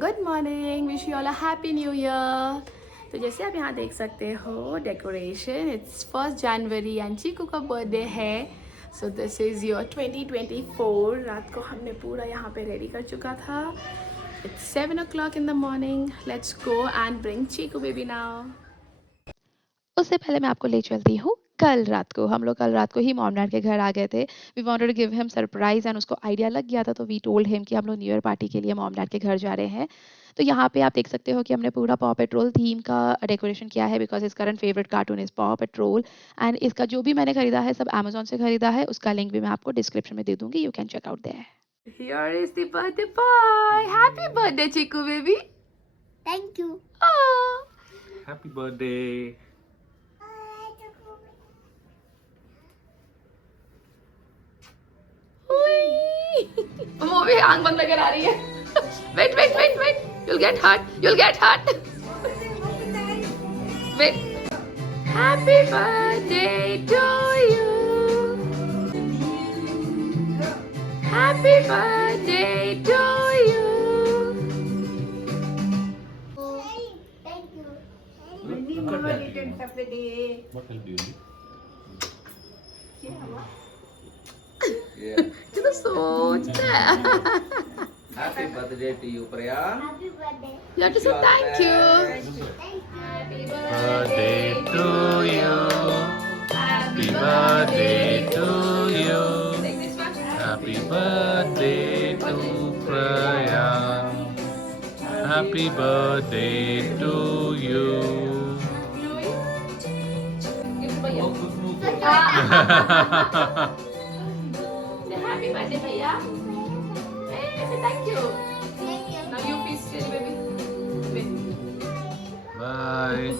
Good morning, wish you all a happy new year. तो जैसे आप यहाँ देख सकते हो डेकोरेशन, इट्स 1 जनवरी एंड चीकू का बर्थडे है। So this is your 2024। रात को हमने पूरा यहाँ पे रेडी कर चुका था। It's 7 o'clock in the morning. Let's go and bring Cheeku baby now. उससे पहले मैं आपको ले चलती हूँ कल रात को। हम लोग कल रात को ही मॉम डैड के घर आ गए थे। We wanted to give him surprise and उसको आइडिया लग गया था, तो वी टोल्ड हिम कि हम लोग न्यू ईयर पार्टी के लिए मॉम डैड के घर जा रहे हैं। तो यहाँ पे आप देख सकते हो कि हमने पूरा पॉ पेट्रोल थीम का डेकोरेशन किया है, बिकॉज इस करंट फेवरेट कार्टून इज पॉ पेट्रोल। एंड इसका जो भी मैंने खरीदा है सब अमेजोन से खरीदा है, उसका लिंक भी मैं आपको डिस्क्रिप्शन में दे दूंगी, you can check out there. Here is the birthday boy. Happy birthday, Chiku baby. Thank you. Oh. Happy birthday. वो भी आंख बंद नजर आ रही है। Wait wait wait wait, you'll get hurt, you'll get hurt. Wait. Happy birthday to you. Happy birthday to you. Thank you. What help do you need? तू तो सोचता है। Happy birthday to you, Priya. Happy birthday. You have to say thank you. Thank you. Birthday to you. Happy birthday to you. Happy birthday to Priya. Happy birthday to you. Say happy birthday, भैया. Hey, say thank you. Thank you. Now you please tell baby. Wait. Bye.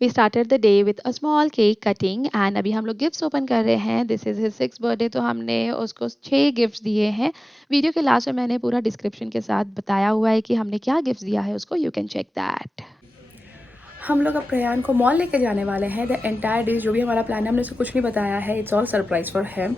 We started the day with a small cake cutting and अभी हम लोग gifts open कर रहे हैं। This is his 6th birthday, तो हमने उसको 6 गिफ्ट्स दिए हैं। वीडियो के लास्ट में मैंने पूरा डिस्क्रिप्शन के साथ बताया हुआ है कि हमने क्या गिफ्ट्स दिया है उसको, यू कैन चेक दैट। हम लोग अब प्रयान को मॉल लेके जाने वाले हैं। द एंटायर डे जो भी हमारा प्लान है हमने उसको कुछ नहीं बताया है, it's all surprise for him.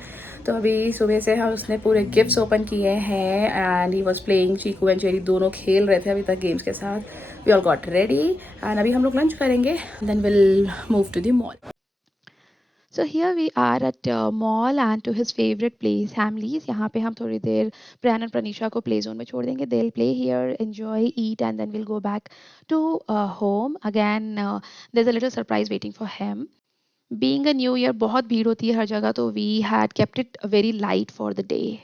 तो अभी सुबह से हम उसने पूरे गिफ्ट्स ओपन किए हैं and he was playing. Cheeku and Jerry दोनों खेल रहे थे अभी तक गेम्स के साथ। We all got ready and अभी हम लोग लंच करेंगे, then will move to the mall. So here we are at mall and to his favourite place Hamleys. यहाँ पे हम थोड़ी देर प्रयान एंड प्रनिशा को प्ले जोन में छोड़ देंगे। They will play here, enjoy, eat and then will go back to home again. There is a little surprise waiting for him. Being a new year बहुत भीड़ होती है हर जगह, तो we had kept it very light for the day.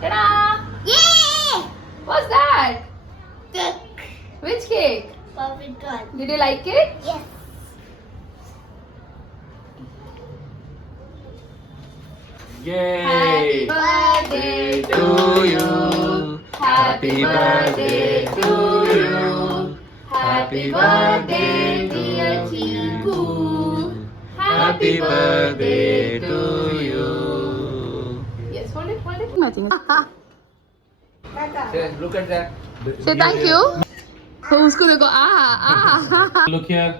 Ta-da! Yay! What's that? Cake. Which cake? Perfect one. Did you like it? Yes. Yay! birthday To you. Happy birthday to you. Happy birthday dear Chiku. Happy birthday to you. Yes, hold it, hold it. Nothing. Say, look at that. Say thank you. तो उसको देखो Look here.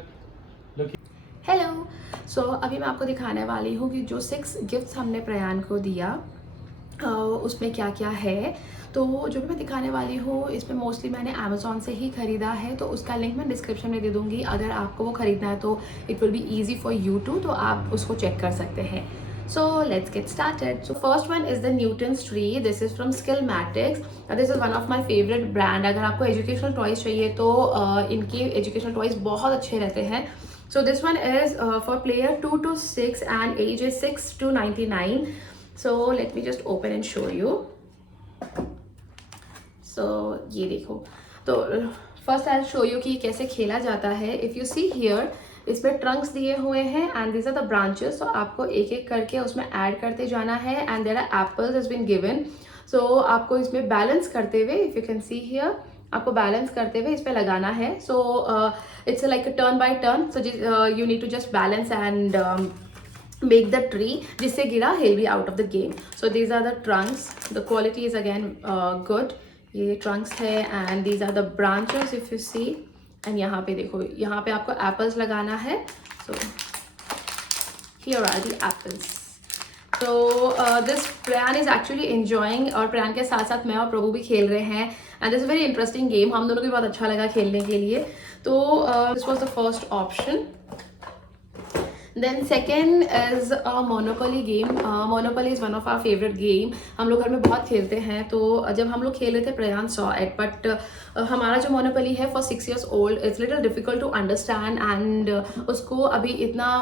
Hello. सो अभी मैं आपको दिखाने वाली हूँ कि जो 6 गिफ्ट्स हमने प्रयान को दिया उसमें क्या क्या है। तो जो भी मैं दिखाने वाली हूँ इसमें मोस्टली मैंने अमेज़ॉन से ही ख़रीदा है, तो उसका लिंक मैं डिस्क्रिप्शन में दे दूँगी। अगर आपको वो ख़रीदना है तो it will be easy for you too, तो आप उसको चेक कर सकते हैं। So let's get started. So first one is the Newton's Tree. This is from Skillmatics. This is one of my favorite brand. अगर आपको एजुकेशनल टॉयज़ चाहिए तो इनके एजुकेशनल टॉयज़ बहुत अच्छे रहते हैं। So this one is for player 2 to 6 and age is 6 to 99. So let me just open and show you. So ये देखो, तो फर्स्ट आई शो यू कि कैसे खेला जाता है। इफ़ यू सी हियर, इसमें ट्रंक्स दिए हुए हैं and this are the branches. तो आपको एक एक करके उसमें ऐड करते जाना है and there are apples has been given. So आपको इसमें बैलेंस करते हुए, if you can see here, आपको बैलेंस करते हुए इस पर लगाना है। So it's like a turn by turn. So you need to just balance and make the tree, जिससे गिरा he'll be out of the game. So these are the trunks. The quality is again good. ये trunks है and these are the branches if you see. And यहाँ पे देखो, यहाँ पे आपको एप्पल्स लगाना है। So here are the apples. तो this Prayan is actually enjoying, और प्रयान के साथ साथ मैं और प्रभु भी खेल रहे हैं and this very interesting game. हम दोनों को बहुत अच्छा लगा खेलने के लिए। तो this was the first option. Then second is a Monopoly game. Monopoly is one of our favorite game. हम लोग घर में बहुत खेलते हैं। तो जब हम लोग खेल रहे थे प्रयान saw it, but हमारा जो Monopoly है for 6 years old, it's little difficult to understand and उसको अभी इतना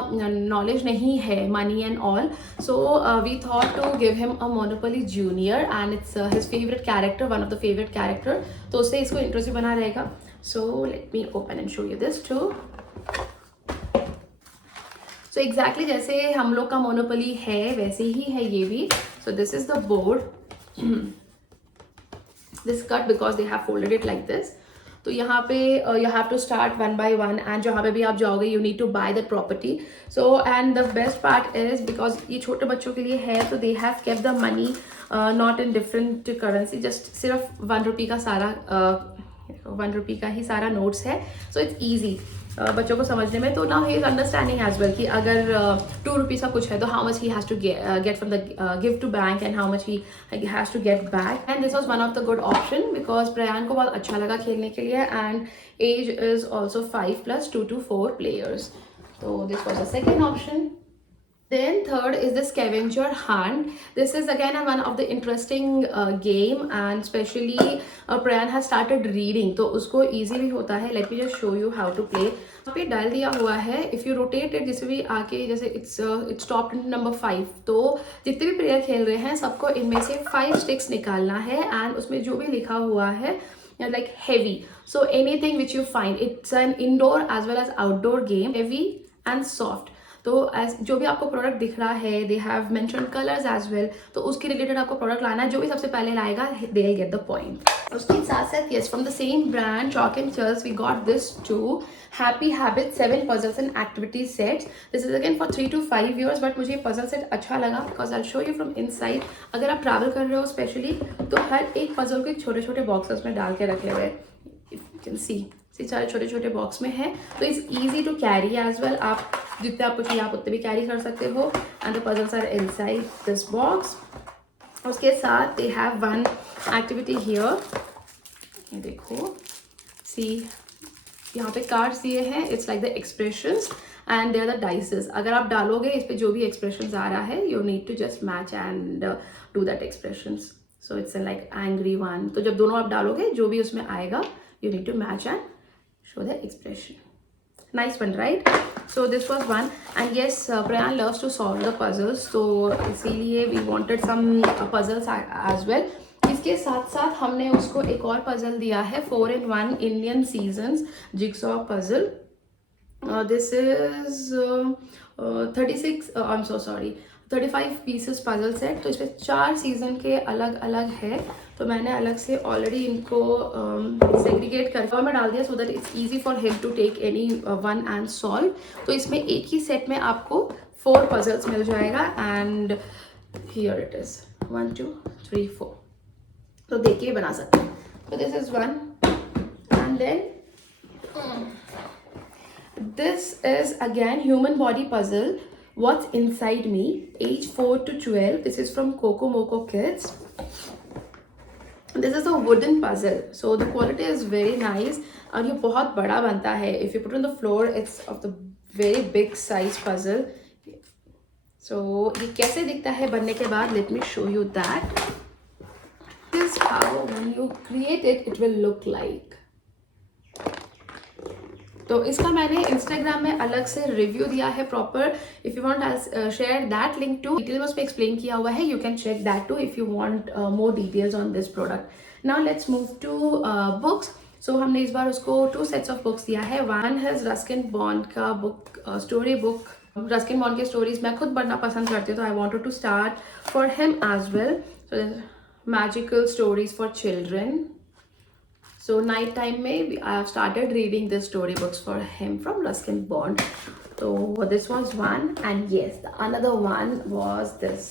knowledge नहीं है money and all. So we thought to give him a Monopoly Junior and it's his favorite character, one of the favorite character. तो उससे इसको interesting बना रहेगा। So let me open and show you this too. तो exactly जैसे हम लोग का मोनोपोली है वैसे ही है ये भी। So this is the board, this cut because they have folded it like this. तो यहाँ पे you have to start 1 by 1 and जहाँ पे भी आप जाओगे you need to buy that property. So and the best part is because ये छोटे बच्चों के लिए है, तो they have kept the money not in different currency, just सिर्फ 1 रुपी का सारा 1 रुपी का ही सारा नोट्स है। सो इट्स ईजी बच्चों को समझने में। तो now he is understanding as well कि अगर 2 रुपीज़ का कुछ है तो how much he has to get from the give to bank and how much he has to get back. And this was one of the good option because Prayan को बहुत अच्छा लगा खेलने के लिए and age is also 5 + 2 to 4 players. तो this was the second option. Then third is the scavenger hunt. This is again one of the interesting game and especially Prayan has started reading, तो उसको easy भी होता है. Let me just show you how to play. यहाँ पे डाल दिया हुआ है, if you rotate it जिसे भी आके जैसे it's top number 5, तो जितने भी प्लेयर खेल रहे हैं सबको इनमें से 5 sticks निकालना है एंड उसमें जो भी लिखा हुआ है like heavy, so anything which you find, it's an indoor as well as outdoor game, heavy and soft. तो एज जो भी आपको प्रोडक्ट दिख रहा है they have mention colours as well, तो उसके रिलेटेड आपको प्रोडक्ट लाना है। जो भी सबसे पहले लाएगा they will get the point. उसके साथ साथ yes from the same brand chalk and chuckles we got this to happy habit 7 puzzles and activity sets. This is again for 3 to 5 years, but मुझे पजल सेट अच्छा लगा because I show you from inside. अगर आप travel कर रहे हो specially तो हर एक पजल को एक छोटे छोटे बॉक्सेस में डाल के रखे हुए, इफ यू कैन सी सारे छोटे छोटे बॉक्स में है, तो it's easy to carry as well. आप जितने आपको चाहिए आप उतने भी कैरी कर सकते हो and the puzzles are inside this box. उसके साथ they have one activity here, ये देखो सी यहाँ पे कार्ड्स दिए हैं, it's like the expressions and there the dices. अगर आप डालोगे इस पे जो भी एक्सप्रेशंस आ रहा है you need to just match and do that expressions. So it's like angry one, तो जब दोनों आप डालोगे जो भी उसमें आएगा you need to match and show the expression. Nice one, right? So this was one, and yes, Prayan loves to solve the puzzles, so इसीलिए we wanted some puzzles as well. इसके साथ साथ हमने उसको एक और puzzle दिया है 4-in-1 Indian Seasons Jigsaw puzzle. This is 35 pieces puzzle set. तो इसमें 4 सीजन के अलग अलग है, तो मैंने अलग से ऑलरेडी इनको सेग्रीगेट करके मैं डाल दिया so that it's easy for him to take any one and solve. तो इसमें एक ही सेट में आपको 4 पजल्स मिल जाएगा एंड हियर इट इज 1 2 3 4, तो देख के बना सकते हैं। तो this is one and then this is again human body puzzle, What's Inside Me, age 4 to 12. This is from Coco Moco Kids. This is a wooden puzzle, so the quality is very nice और ये बहुत बड़ा बनता है. If you put it on the floor, it's of the very big size puzzle. So ये कैसे दिखता है बनने के बाद? Let me show you that. This is how when you create it, it will look like. तो इसका मैंने इंस्टाग्राम में अलग से रिव्यू दिया है proper. If you want share that link too, detail में उसमें एक्सप्लेन किया हुआ है, you can check that too if you want more details on this product. Now let's move to books. So हमने इस बार उसको 2 sets ऑफ बुक्स दिया है. वन है रस्किन बॉन्ड का book, story book. Ruskin Bond की स्टोरीज मैं खुद पढ़ना पसंद करती हूँ, तो I wanted to start for him as well. So magical stories for children. So night time में I have started reading the story books for him from Ruskin Bond. So this was one, and yes, the another one was this.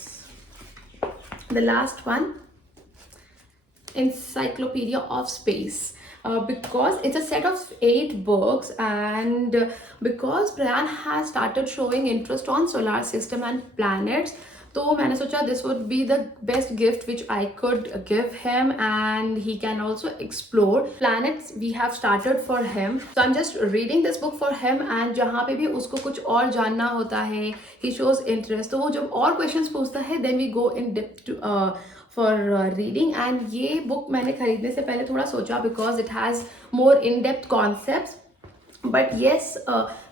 The last one Encyclopedia of Space. Because it's a set of 8 books, and because Prayan has started showing interest on solar system and planets, तो मैंने सोचा this would be the best gift which I could give him, and he can also explore planets we have started for him. So I'm just reading this book for him, and जहाँ पे भी उसको कुछ और जानना होता है, he shows interest, तो वो जब और questions पूछता है, then we go in depth to for reading. And ये book मैंने खरीदने से पहले थोड़ा सोचा because it has more in-depth concepts. But yes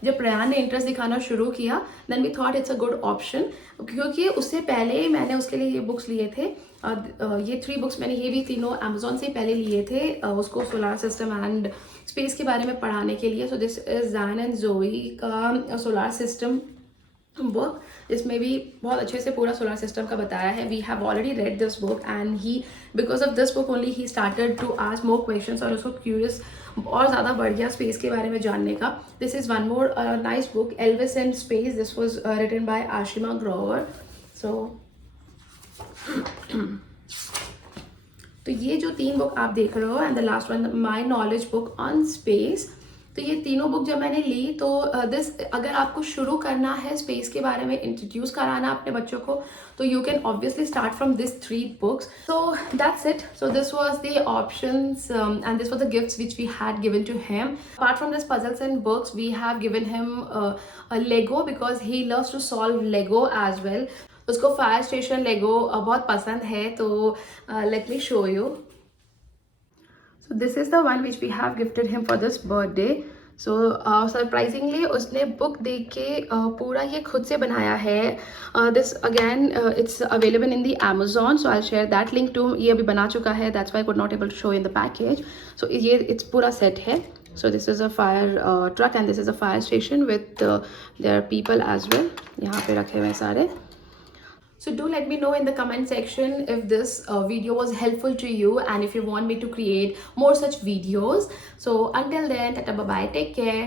जब प्रयान ने इंटरेस्ट दिखाना शुरू किया then we thought it's a good option, क्योंकि उससे पहले मैंने उसके लिए ये बुक्स लिए थे. ये 3 बुक्स मैंने ये भी तीनों अमेजोन से पहले लिए थे उसको सोलार सिस्टम एंड स्पेस के बारे में पढ़ाने के लिए. So this is Zain and Zoey का सोलार सिस्टम बुक, जिसमें भी बहुत अच्छे से पूरा सोलर सिस्टम का बताया है. We have already read this book and he because of this book only he started to ask more questions, और उसको क्यूरियस और ज़्यादा बढ़ गया स्पेस के बारे में जानने का. This is one more nice book, Elvis in space. This was written by Ashima Grover. So तो ये जो 3 बुक आप देख रहे हो, and the last one my knowledge book on space, तो ये तीनों बुक जब मैंने ली तो दिस अगर आपको शुरू करना है स्पेस के बारे में, इंट्रोड्यूस कराना अपने बच्चों को, तो you can obviously start from this 3 books. So that's it. So this was the options and this was the gifts which we had given to him. Apart from this puzzles and books we have given him a lego because he loves to solve lego as well. उसको fire station lego बहुत पसंद है, तो let me show you. So this is the one which we have gifted him for this birthday. So surprisingly उसने book देख के पूरा ये खुद से बनाया है. This again it's available in the Amazon, so I'll share that link too. ये अभी बना चुका है, that's why I could not able to show in the package. So ये it's पूरा set है. So this is a fire truck and this is a fire station with their people as well. यहाँ पे रखे हुए हैं सारे. So do let me know in the comment section if this video was helpful to you and if you want me to create more such videos. So until then, tata bye bye, take care.